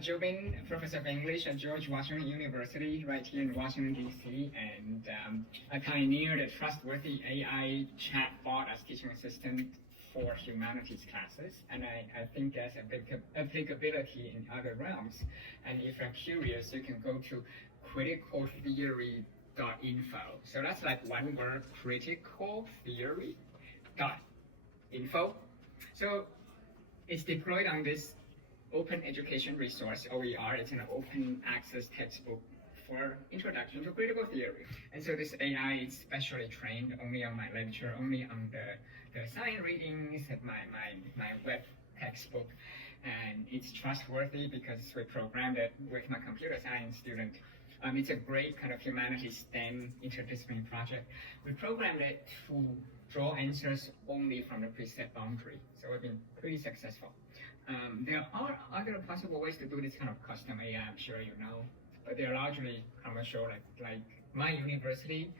Joubin, Professor of English at George Washington University, right here in Washington, D.C. And I pioneered a Trustworthy AI chatbot as teaching assistant for humanities classes. And I think there's a big applicability in other realms. And if you're curious, you can go to criticaltheory.info. So that's like one word, criticaltheory.info. So it's deployed on this Open Education Resource, OER. It's an open access textbook for introduction to critical theory. And so this AI is specially trained only on my lecture, only on the sign readings at my web textbook. And it's trustworthy because we programmed it with my computer science student. It's a great kind of humanities STEM interdisciplinary project. We programmed it to draw answers only from the preset boundary. So we've been pretty successful. There are other possible ways to do this kind of custom AI, I'm sure you know, but they're largely commercial, like my university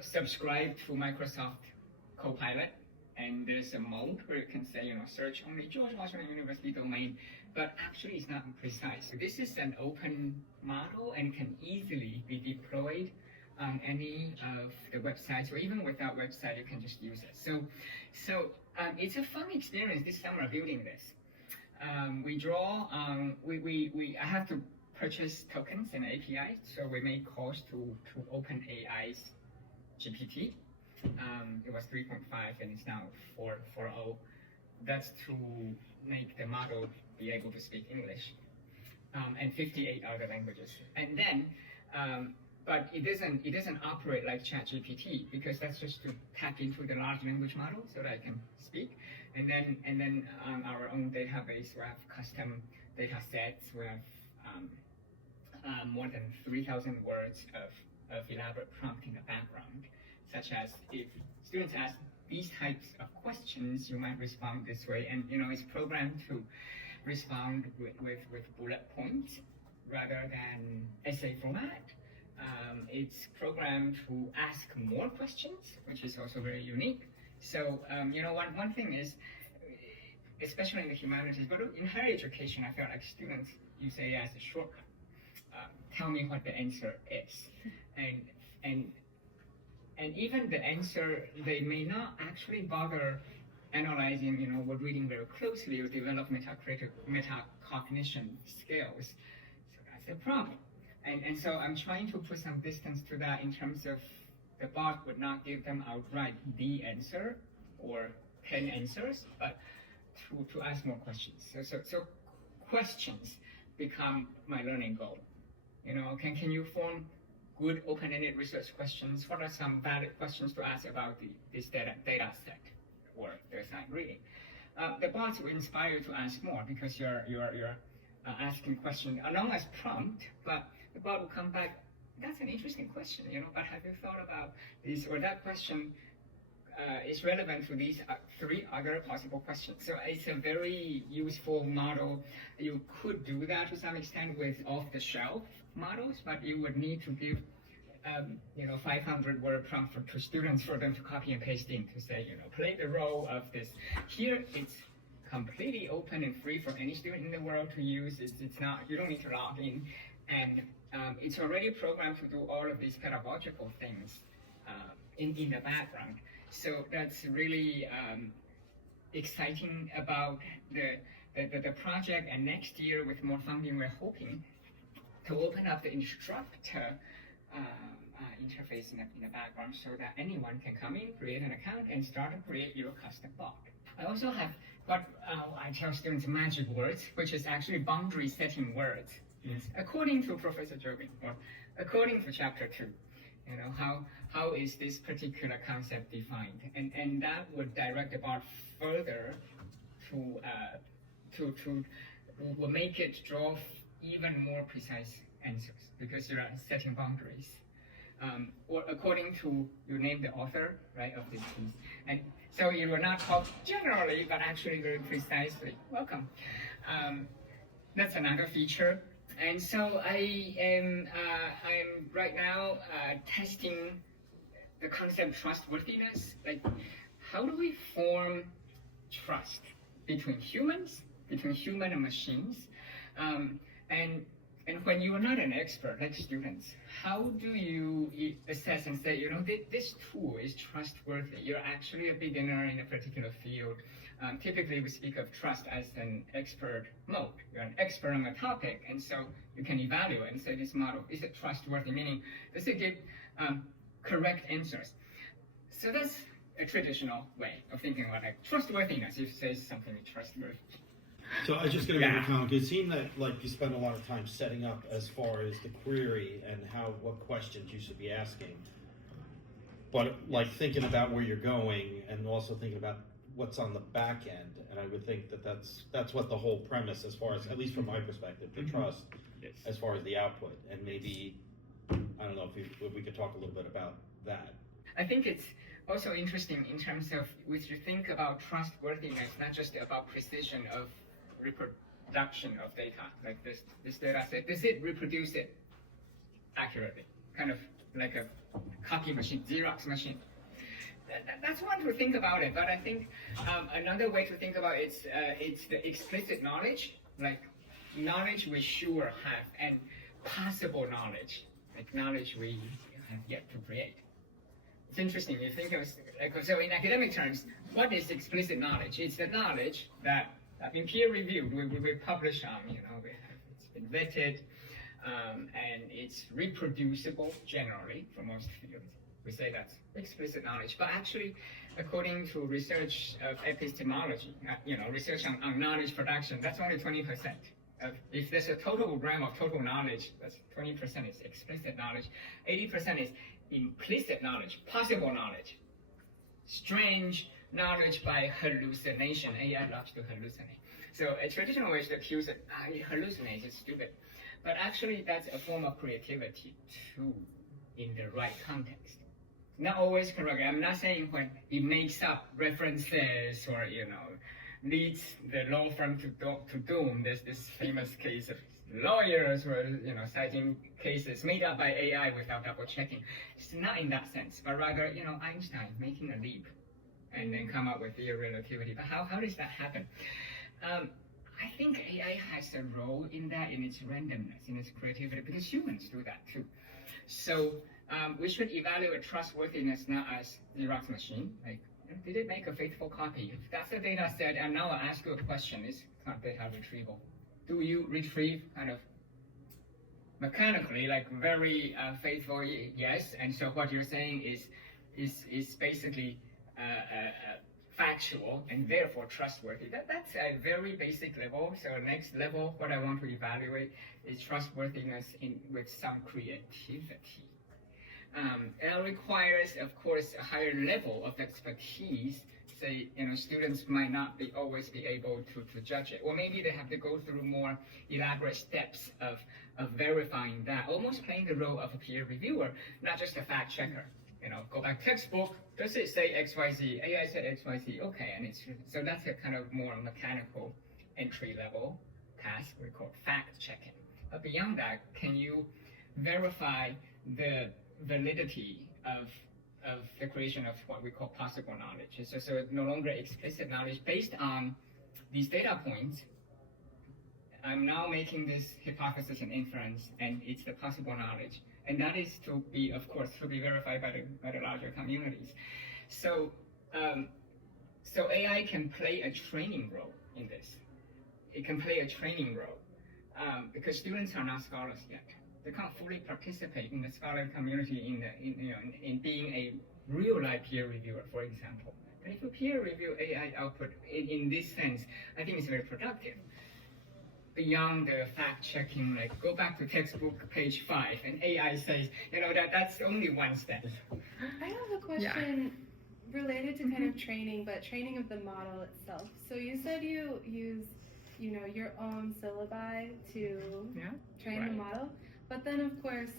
subscribed to Microsoft Copilot, and there's a mode where you can say, search only George Washington University domain, but actually it's not precise. So this is an open model and can easily be deployed on any of the websites, or even without website, you can just use it. So it's a fun experience this summer building this. We draw, I have to purchase tokens and APIs, so we make calls to OpenAI's GPT. It was 3.5 and it's now 4.0. That's to make the model be able to speak English and 58 other languages. And then, but it doesn't operate like ChatGPT, because that's just to tap into the large language model so that I can speak. And then on our own database, we have custom data sets. We have more than 3,000 words of elaborate prompt in the background, such as if students ask these types of questions, you might respond this way. And it's programmed to respond with bullet points rather than essay format. It's programmed to ask more questions, which is also very unique. So, one thing is, especially in the humanities, but in higher education, I feel like students use AI as a shortcut. Tell me what the answer is. And even the answer, they may not actually bother analyzing, or reading very closely or develop meta-cognition skills. So that's the problem. And so I'm trying to put some distance to that in terms of the bot would not give them outright the answer or 10 answers, but to ask more questions. So questions become my learning goal. Can you form good open-ended research questions? What are some valid questions to ask about this data set or the assigned reading? The bots will inspire you to ask more because you're asking questions along as prompt, but the bot will come back, that's an interesting question, but have you thought about this or that question is relevant to these 3 other possible questions? So it's a very useful model. You could do that to some extent with off-the-shelf models, but you would need to give 500-word prompt to students for them to copy and paste in to say, play the role of this. Here, it's completely open and free for any student in the world to use. It's not, you don't need to log in, and it's already programmed to do all of these pedagogical things in the background. So that's really exciting about the project. And next year, with more funding, we're hoping to open up the instructor interface in the background so that anyone can come in, create an account, and start to create your custom bot. I also have what I tell students magic words, which is actually boundary setting words. Yes. According to Professor Joubin, or according to chapter 2, how is this particular concept defined? And that would direct the bot further to will make it draw even more precise answers because you're setting boundaries. Or according to, you name the author, right, of this piece. And so you will not talk generally, but actually very precisely. Welcome. That's another feature. And so I'm right now testing the concept trustworthiness. Like, how do we form trust between humans, between human and machines. And when you are not an expert, like students, how do you assess and say, this tool is trustworthy? You're actually a beginner in a particular field. Typically, we speak of trust as an expert mode. You're an expert on a topic, and so you can evaluate and say this model, is it trustworthy? Meaning, does it give correct answers? So that's a traditional way of thinking about like trustworthiness. If you say something is trustworthy. So I was just going to make a comment. It seemed that like you spend a lot of time setting up as far as the query and what questions you should be asking. But like thinking about where you're going and also thinking about what's on the back end. And I would think that that's what the whole premise, as far as, at least from my perspective, the trust, Yes. as far as the output. And maybe, I don't know if we could talk a little bit about that. I think it's also interesting in terms of, if you think about trustworthiness, not just about precision of reproduction of data, like this data set, does it reproduce it accurately? Kind of like a copy machine, Xerox machine. That's one to think about it, but I think another way to think about it's the explicit knowledge, like knowledge we sure have, and possible knowledge, like knowledge we have yet to create. It's interesting, you think of, so in academic terms, what is explicit knowledge? It's the knowledge that in peer reviewed, we publish on, it's been vetted, and it's reproducible generally for most fields. We say that's explicit knowledge, but actually, according to research of epistemology, research on knowledge production, that's only 20%. If there's a total realm of total knowledge, that's 20% is explicit knowledge, 80% is implicit knowledge, possible knowledge, strange knowledge by hallucination. AI loves to hallucinate. So a traditional way is to accuse it, it hallucinates, it's stupid. But actually, that's a form of creativity too, in the right context. Not always correct. I'm not saying when it makes up references or, leads the law firm to doom. There's this famous case of lawyers who are, citing cases made up by AI without double checking. It's not in that sense, but rather, Einstein making a leap and then come up with theory of relativity. But how does that happen? I think AI has a role in that, in its randomness, in its creativity, because humans do that too. So we should evaluate trustworthiness not as Xerox machine, like, did it make a faithful copy? If that's the data set, and now I ask you a question, it's not data retrieval. Do you retrieve kind of mechanically, like very faithful? Yes. And so what you're saying is basically factual and therefore trustworthy. That's a very basic level. So next level, what I want to evaluate is trustworthiness with some creativity. It requires, of course, a higher level of expertise. Say, students might not always be able to judge it, or maybe they have to go through more elaborate steps of verifying that, almost playing the role of a peer reviewer, not just a fact checker. Go back textbook. Does it say XYZ? AI said XYZ. Okay, and so that's a kind of more mechanical entry level task we call fact checking. But beyond that, can you verify the validity of the creation of what we call possible knowledge? So no longer explicit knowledge based on these data points. I'm now making this hypothesis and inference, and it's the possible knowledge. And that is to be, of course, to be verified by the larger communities. So AI can play a training role in this. It can play a training role because students are not scholars yet. They can't fully participate in the scholarly community in being a real-life peer reviewer, for example. And if you peer review AI output in this sense, I think it's very productive. Beyond the fact-checking, like go back to textbook page 5, and AI says, that's only one step. I have a question related to kind of training, but training of the model itself. So you said you use, your own syllabi to train the model. But then, of course,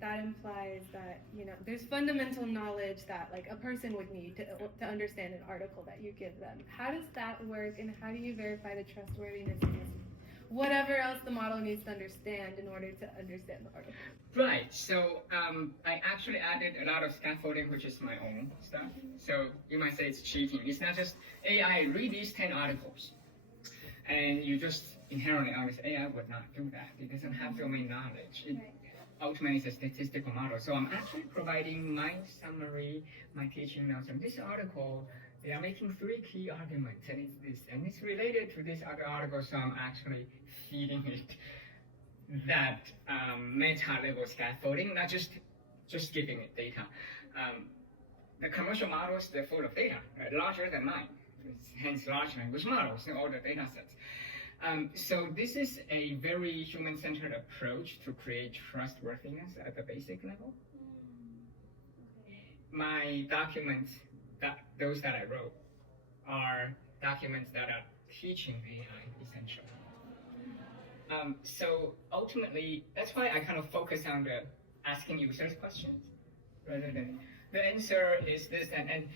that implies that, there's fundamental knowledge that, like, a person would need to understand an article that you give them. How does that work, and how do you verify the trustworthiness of whatever else the model needs to understand in order to understand the article? Right. So I actually added a lot of scaffolding, which is my own stuff. So you might say it's cheating. It's not just AI, read these 10 articles. And you just inherently, obviously, AI would not do that. It doesn't have domain knowledge. It ultimately is a statistical model. So I'm actually providing my summary, my teaching notes. And this article, they are making 3 key arguments, and it's this, and it's related to this other article. So I'm actually feeding it that meta-level scaffolding, not just giving it data. The commercial models, they're full of data, larger than mine. Hence large language models and all the data sets. So this is a very human-centered approach to create trustworthiness at the basic level. My documents, those that I wrote, are documents that are teaching AI, essentially. So ultimately, that's why I kind of focus on the asking users questions rather than the answer is this, and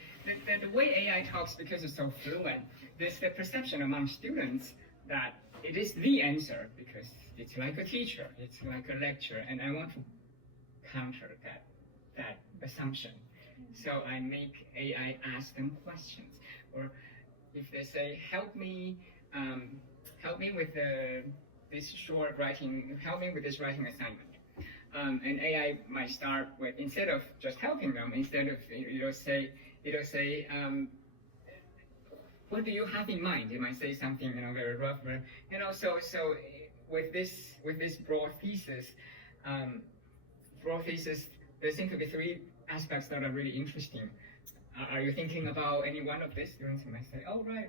the way AI talks, because it's so fluent, there's the perception among students that it is the answer because it's like a teacher, it's like a lecturer, and I want to counter that assumption. So I make AI ask them questions, or if they say, help me with this short writing, help me with this writing assignment. And AI might start with, instead of just helping them, it'll say, what do you have in mind? It might say something, very rough, so with this broad thesis, there seem to be 3 aspects that are really interesting. Are you thinking about any one of these? Students might say, oh, right,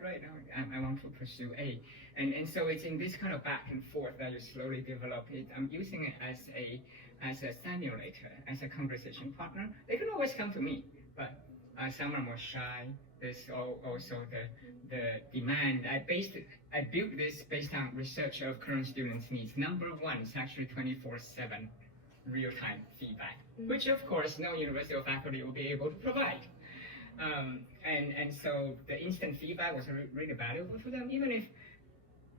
I want to pursue A. And so it's in this kind of back and forth that you slowly develop it. I'm using it as a simulator, as a conversation partner. They can always come to me, but some are more shy. There's also the demand. I built this based on research of current students' needs. Number 1 is actually 24/7 real-time feedback, which of course no university or faculty will be able to provide. And so the instant feedback was really valuable to them, even if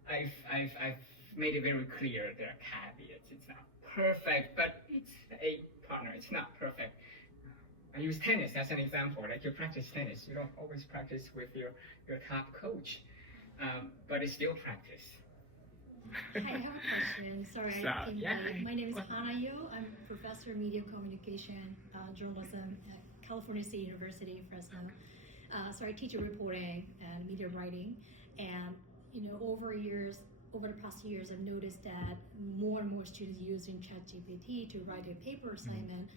I've made it very clear there are caveats. It's not perfect, but it's a partner. It's not perfect. I use tennis as an example. Like you practice tennis, you don't always practice with your top coach, but it's still practice. Hi, I have a question. Sorry, my name is Hana Yu. I'm a professor of media communication, journalism at California State University, Fresno. So I teach reporting and media writing, and over the past years, I've noticed that more and more students using ChatGPT to write a paper assignment,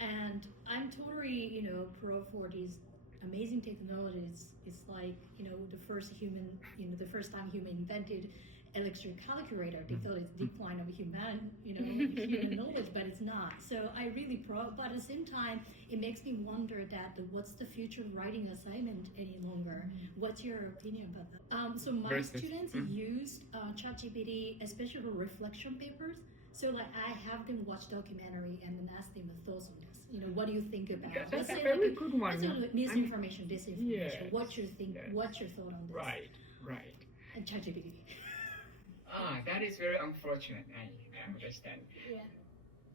and I'm totally, pro for these amazing technologies. It's like, the first time human invented electric calculator. They thought it's decline of human knowledge, but it's not. So I really but at the same time, it makes me wonder that what's the future of writing assignment any longer? What's your opinion about that? So my students use ChatGPT, especially for reflection papers. So like I have them watch documentary and then ask them thoughts on this. What do you think about it? That's a very good one. Misinformation, disinformation. Yes. What's your thought on this? Right. And ChatGPT. That is very unfortunate. I understand. Yeah.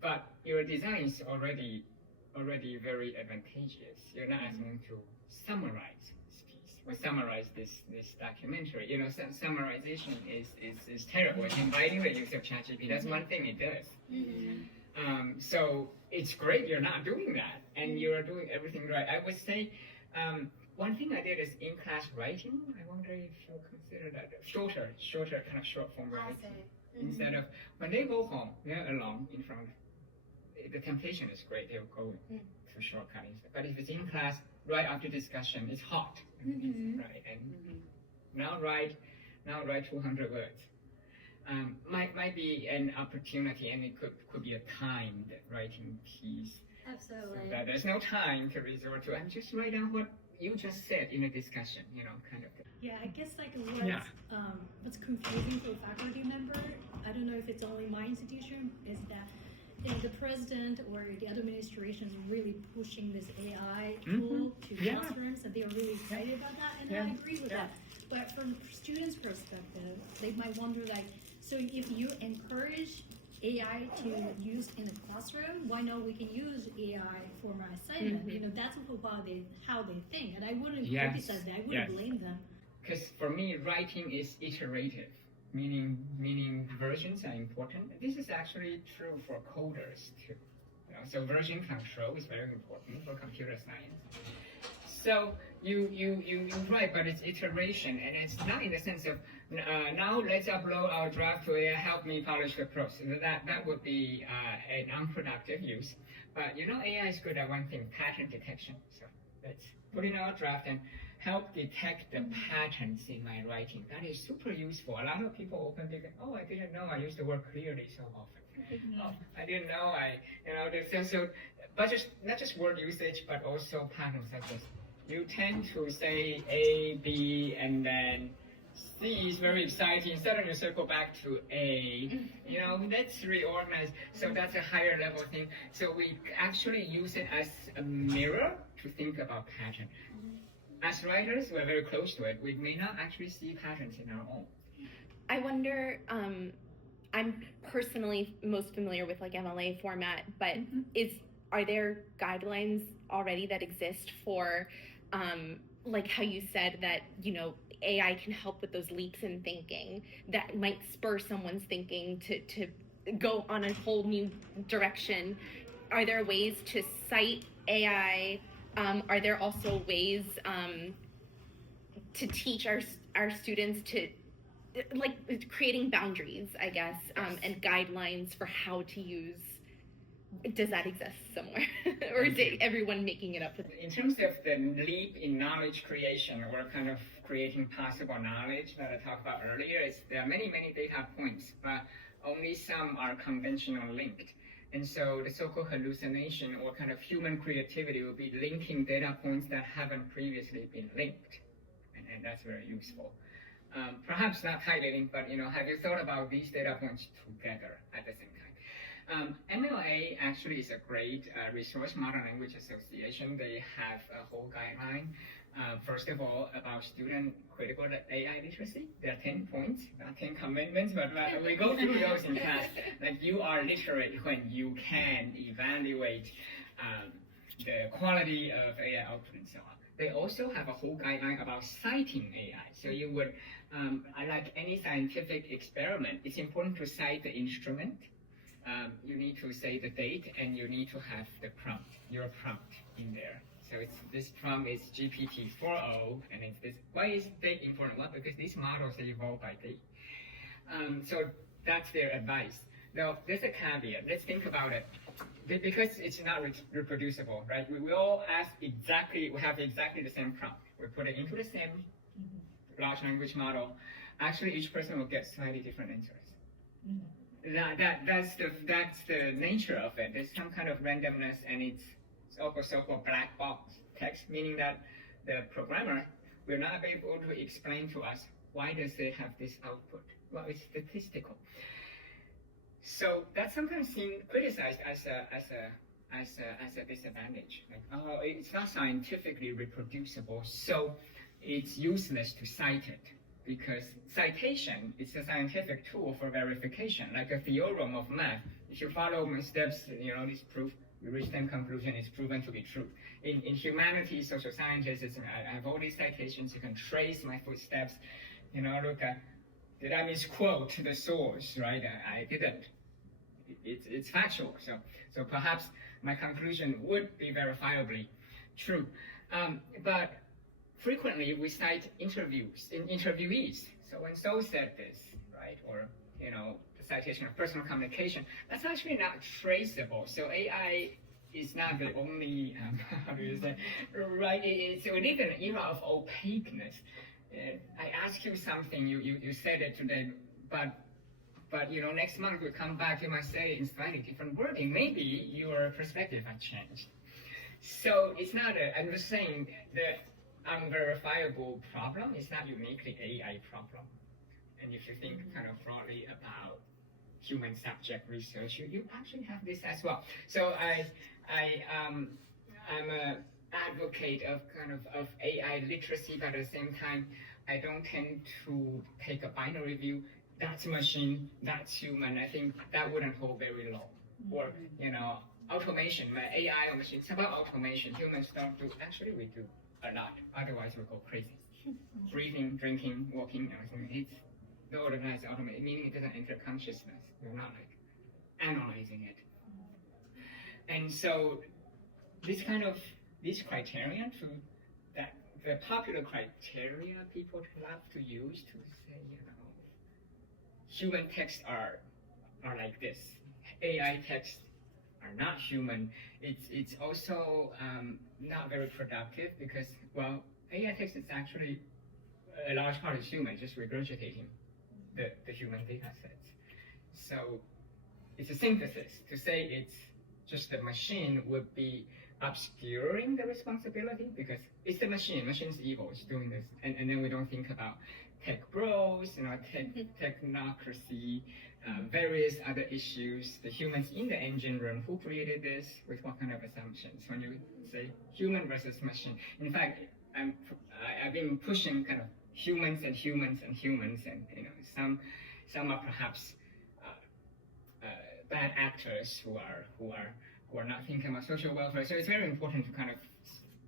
But your design is already very advantageous. You're not asking to summarize this piece or summarize this documentary. Summarization is terrible. It's inviting the use of ChatGPT. That's one thing it does. So it's great you're not doing that, and you're doing everything right. I would say one thing I did is in-class writing. I wonder if you'll consider that shorter kind of short form writing. Instead of when they go home, they're alone in front. The temptation is great. They'll go to shortcutting. But if it's in class, right after discussion, it's hot, right? And now write 200 words. Might be an opportunity, and it could be a timed writing piece. Absolutely. So that there's no time to resort to. And just write down what you just said in a discussion, kind of thing. Yeah, I guess what's confusing for a faculty member, I don't know if it's only my institution, is that the president or the administration is really pushing this AI tool to classrooms, and they are really excited about that, and I agree with that. But from students' perspective, they might wonder, so if you encourage AI to use in the classroom, why not we can use AI for my assignment? That's how they think, and I wouldn't criticize that. I wouldn't blame them. because for me, writing is iterative, meaning versions are important. This is actually true for coders too. So version control is very important for computer science. So you write, but it's iteration, and it's not in the sense of now let's upload our draft to AI, help me polish the prose. That would be an unproductive use. But AI is good at one thing, pattern detection. So let's put in our draft and help detect the patterns in my writing. That is super useful. A lot of people open it, oh, I didn't know I used the word clearly so often. Oh, I didn't know but just not just word usage, but also patterns such as you tend to say A, B, and then C is very exciting. Suddenly you circle back to A. Let's reorganize. So that's a higher level thing. So we actually use it as a mirror to think about pattern. As writers, we're very close to it. We may not actually see patterns in our own. I wonder, I'm personally most familiar with like MLA format, but are there guidelines already that exist for like how you said that, AI can help with those leaps in thinking that might spur someone's thinking to go on a whole new direction? Are there ways to cite AI? Are there also ways to teach our students to, like, creating boundaries, I guess, and guidelines for how to use? Does that exist somewhere? Or is it everyone making it up? In terms of the leap in knowledge creation, or kind of creating possible knowledge that I talked about earlier, there are many, many data points, but only some are conventional linked. And so the so-called hallucination or kind of human creativity will be linking data points that haven't previously been linked. And that's very useful. Perhaps not tightly linked, but have you thought about these data points together at the same time? MLA actually is a great resource, Modern Language Association. They have a whole guideline. First of all, about student critical AI literacy. There are 10 points, not 10 commitments, but we go through those in class. Like, you are literate when you can evaluate the quality of AI output and so on. They also have a whole guideline about citing AI. So you would, like any scientific experiment, it's important to cite the instrument. You need to say the date, and you need to have the prompt, your prompt in there. So this prompt is GPT-4o, and it's this. Why is date important? Well, because these models are evolved by date. So that's their advice. Now, there's a caveat. Let's think about it. Because it's not reproducible, right? We all ask we have exactly the same prompt. We put it into the same large language model. Actually, each person will get slightly different answers. That's the nature of it. There's some kind of randomness, and it's so-called black box text, meaning that the programmer will not be able to explain to us why does it have this output. Well, it's statistical. So that's sometimes seen criticized as a disadvantage. Like, oh, it's not scientifically reproducible, so it's useless to cite it. Because citation is a scientific tool for verification, like a theorem of math. If you follow my steps, this proof, you reach the same conclusion, it's proven to be true. In humanities, social sciences, I have all these citations, you can trace my footsteps, look at, did I misquote the source, right? I didn't. It's factual, so perhaps my conclusion would be verifiably true. But frequently we cite interviewees. So when so said this, right, or the citation of personal communication, that's actually not traceable. So AI is not the only how do you say, right? We live in an era of opaqueness. I ask you something, you said it today, but next month we come back, you might say it in slightly different wording. Maybe your perspective has changed. So it's not I'm just saying the unverifiable problem is not uniquely AI problem. And if you think kind of broadly about human subject research, you actually have this as well. So I'm an advocate of of AI literacy, but at the same time, I don't tend to take a binary view. That's machine, that's human. I think that wouldn't hold very long. Or, automation, AI or machine. It's about automation. Humans don't do. Actually, we do a lot. Otherwise, we'll go crazy. breathing, drinking, walking, everything. It's the organized automated, meaning it doesn't enter consciousness. You're not like analyzing it. And so this criterion the popular criteria people love to use to say, human texts are like this. AI texts are not human. It's also not very productive because, well, AI text is actually a large part is human, just regurgitating the human data sets. So it's a synthesis. To say it's just the machine would be obscuring the responsibility because it's the machine. Machine's evil. It's doing this, and then we don't think about tech bros, technocracy, various other issues. The humans in the engine room, who created this, with what kind of assumptions? When you say human versus machine, in fact, I've been pushing kind of humans and humans and humans, and some are perhaps bad actors who are not thinking about social welfare. So it's very important to kind of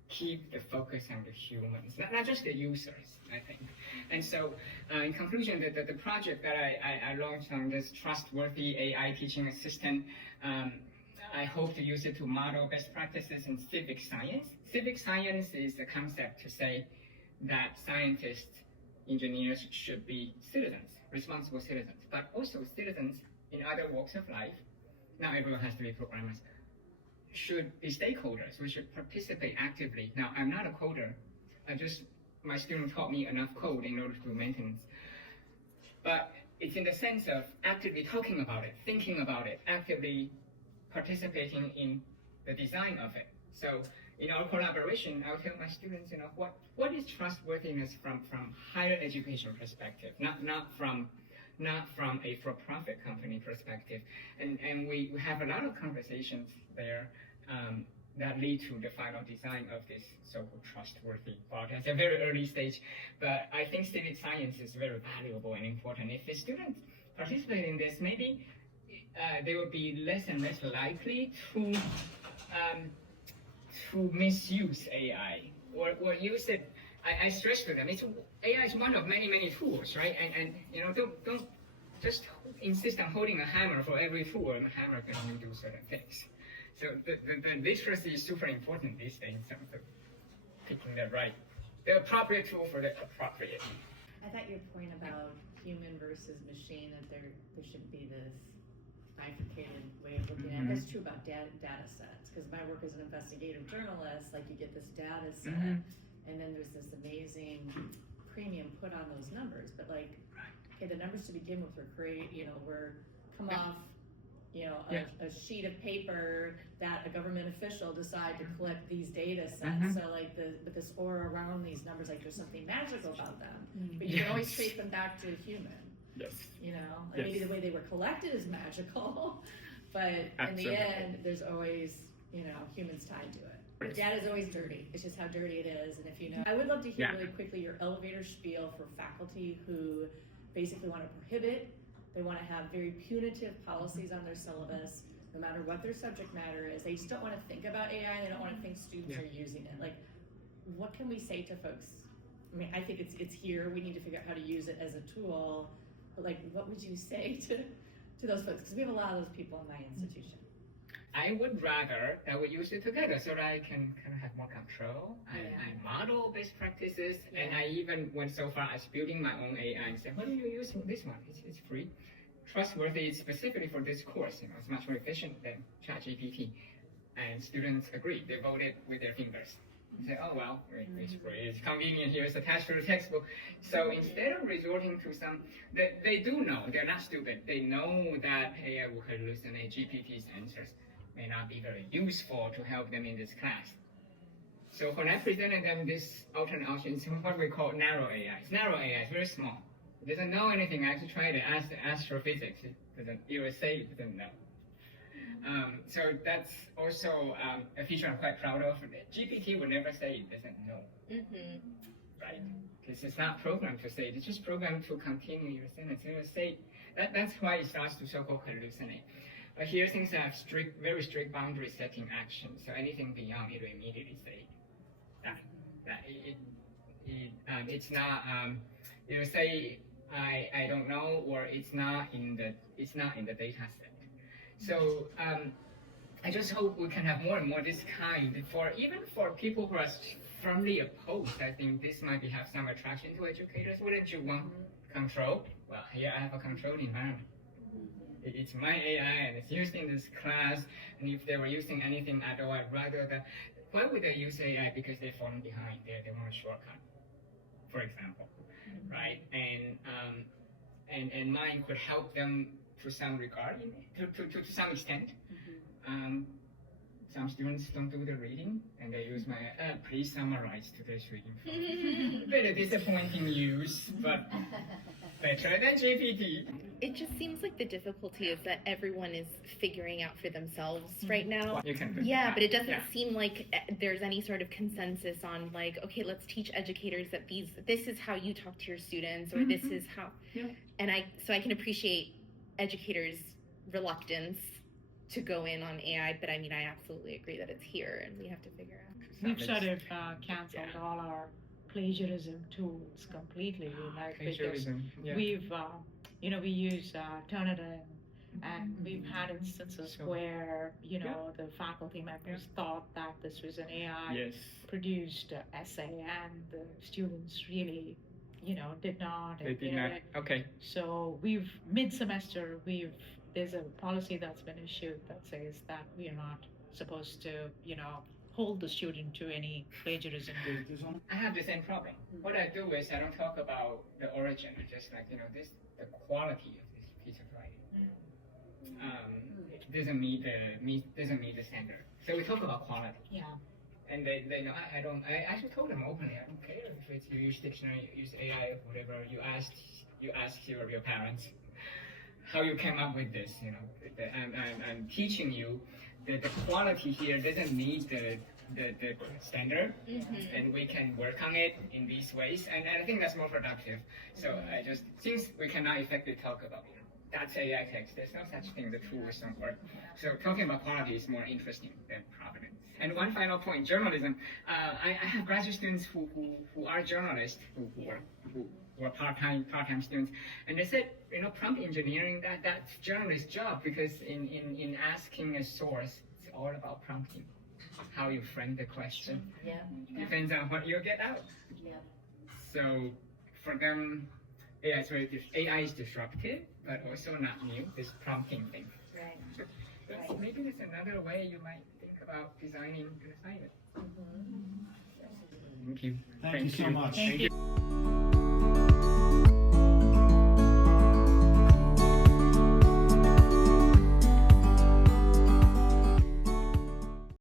keep the focus on the humans, not just the users, I think. And so, in conclusion, the project that I launched on this trustworthy AI teaching assistant, I hope to use it to model best practices in civic science. Civic science is a concept to say that scientists, engineers should be citizens, responsible citizens, but also citizens in other walks of life. Not everyone has to be programmers. Should be stakeholders. We should participate actively. Now, I'm not a coder. My student taught me enough code in order to do maintenance. But it's in the sense of actively talking about it, thinking about it, actively participating in the design of it. So in our collaboration, I'll tell my students, what is trustworthiness from higher education perspective, not from a for-profit company perspective. And we have a lot of conversations there that lead to the final design of this so-called trustworthy product. It's a very early stage, but I think civic science is very valuable and important. If the students participate in this, maybe they will be less and less likely to misuse AI or use it. I stress to them, AI is one of many tools, right? And don't just insist on holding a hammer for every tool, and the hammer can only do certain things. So the literacy is super important these days in terms of picking the appropriate tool for the appropriate. I thought your point about human versus machine, that there should be this bifurcated way of looking at it. That's true about data sets, because my work as an investigative journalist, like you get this data set, and then there's this amazing premium put on those numbers, but like, okay, the numbers to begin with were come off, a sheet of paper that a government official decided to collect these data sets. So like with this aura around these numbers, like there's something magical about them, but you can always trace them back to a human. Yes. Maybe the way they were collected is magical, but in the end, there's always, humans tied to it. But data is always dirty. It's just how dirty it is. And I would love to hear really quickly your elevator spiel for faculty who basically want to prohibit. They want to have very punitive policies on their syllabus, no matter what their subject matter is. They just don't want to think about AI. They don't want to think students are using it. Like, what can we say to folks? I mean, I think it's here. We need to figure out how to use it as a tool. But like, what would you say to those folks? Because we have a lot of those people in my institution. I would rather that we use it together so that I can kind of have more control. I model best practices, and I even went so far as building my own AI and said, what are you using this one? It's free. Trustworthy specifically for this course. It's much more efficient than ChatGPT. And students agreed. They voted with their fingers. They say, oh, well, it's free. It's convenient here. It's attached to the textbook. So instead of resorting to they do know. They're not stupid. They know that AI will hallucinate. GPT's answers may not be very useful to help them in this class. So when I presented them this alternate option, it's what we call narrow AI. It's narrow AI. It's very small. It doesn't know anything. I actually tried to ask astrophysics. It will say it doesn't know. So that's also a feature I'm quite proud of. GPT will never say it doesn't know, right? Because it's not programmed to say it. It's just programmed to continue your sentence. It will say that's why it starts to so-called hallucinate. But here things have very strict boundary setting actions. So anything beyond it will immediately say that it's not. You say I don't know, or it's not in the data set. So I just hope we can have more and more this kind even for people who are firmly opposed. I think this might have some attraction to educators. Wouldn't you want control? Well, here I have a controlled environment. It's my AI and it's used in this class. And if they were using anything at all, I'd rather that. Why would they use AI? Because they're falling behind. They want a shortcut, for example, right? And mine could help them to some regard, to some extent. Some students don't do the reading, and they use my please summarize today's reading. Bit of disappointing use, but better than GPT. It just seems like the difficulty is that everyone is figuring out for themselves right now. You can but it doesn't seem like there's any sort of consensus on like, okay, let's teach educators that this is how you talk to your students, or this is how. And I can appreciate educators' reluctance to go in on AI, but I mean, I absolutely agree that it's here and we have to figure out. We've sort of canceled all our plagiarism tools completely. Plagiarism. We've, we use Turnitin, and we've had instances where, the faculty members thought that this was an AI produced essay, and the students really, did not. They did not. Okay. So mid-semester, there's a policy that's been issued that says that we are not supposed to, hold the student to any plagiarism. I have the same problem. What I do is I don't talk about the origin. I just the quality of this piece of writing. It doesn't meet the standard. So we talk about quality. Yeah. And they know I actually told them openly, I don't care if it's you use dictionary, use AI, or whatever. You ask your parents how you came up with this. I'm teaching you that the quality here doesn't meet the standard, and we can work on it in these ways, and I think that's more productive. So since we cannot effectively talk about that's AI text, there's no such thing, the tools don't work. So talking about quality is more interesting than provenance. And one final point, journalism. I have graduate students who are journalists, who are part-time students, and they said, prompt engineering, that's journalist job, because in asking a source, it's all about prompting, how you frame the question. Depends on what you get out. So for them, AI is disruptive, but also not new, this prompting thing. Right. Maybe there's another way you might think about designing an assignment. Thank you. Thank you so much. Thank you.